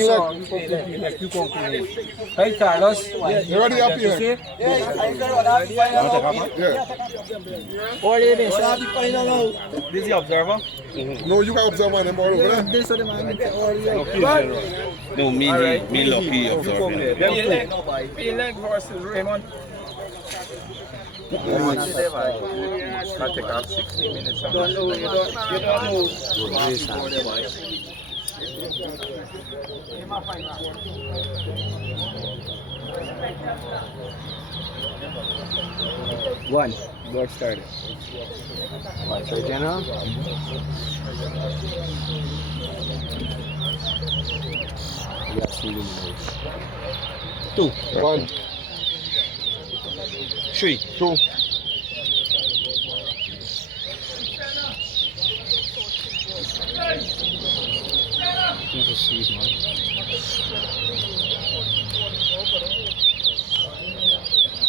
You complete. Right, Carlos? You ready up here? Yeah. This is the observer? No, you can observe one more over there. No, me lucky observing. Peel leg versus Raymond. I take off 60 minutes. You don't know. One. Board started. One, so general. Two. 1, Three. 2,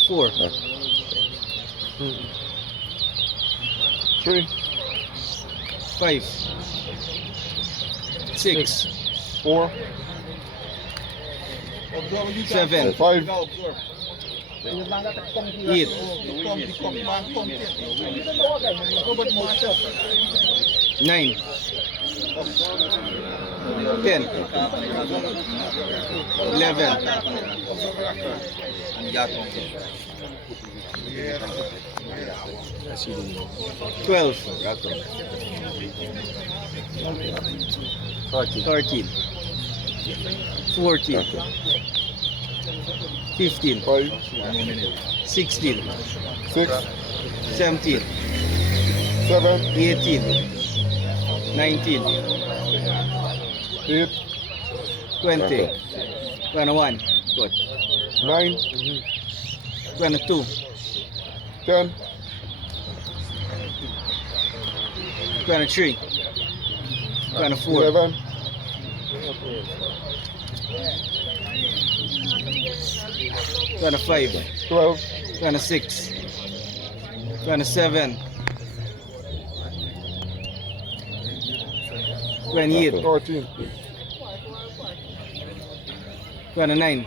Four. 3, Five. Six. 4, Seven. 5, Eight. 9. 10. 11. 12. 13. 14. 15. 5, 16. 6, 17. 7, 18. 19. 8, 20. 21. Good. 9, 22. 10, 23. 24. 11, 25. 12, 26. 27. 28. 13, 29.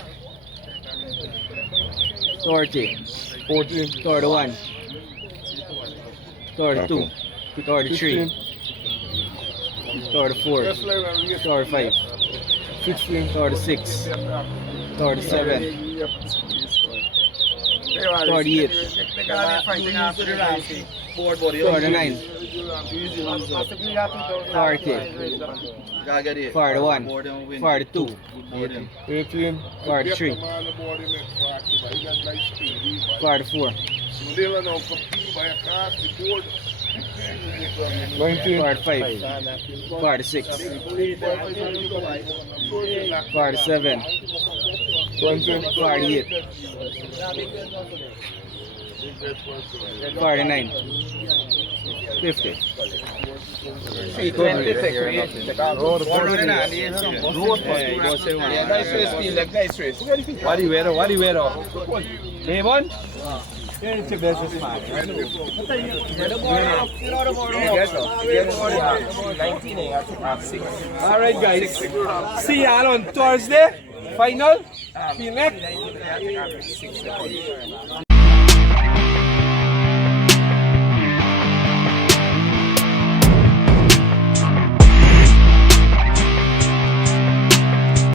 30. 14, 31. 32. 33. 34. 35. 16, 36. 37. 38. 39. 40. 41. 42. 18, 43. 44. 19, 45. 46. 47. 20, 48. 49. 50. 320 What do you wear? What do you wear? Raymond? Alright guys, see you all on Thursday. Final.